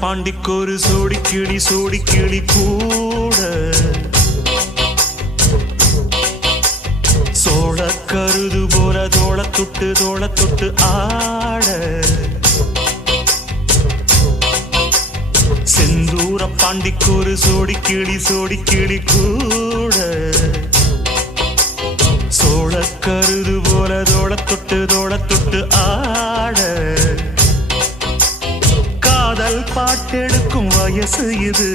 பாண்டிக்கு ஒரு சோடி கிளி கூட சோழ கருது போல தோள தொட்டு ஆட செந்தூர பாண்டிக்கு ஒரு சோடி கிளி கூட சோழ கருது போல தோள தொட்டு ஆட காதல் பாட்டெடுக்கும் வயசு இது.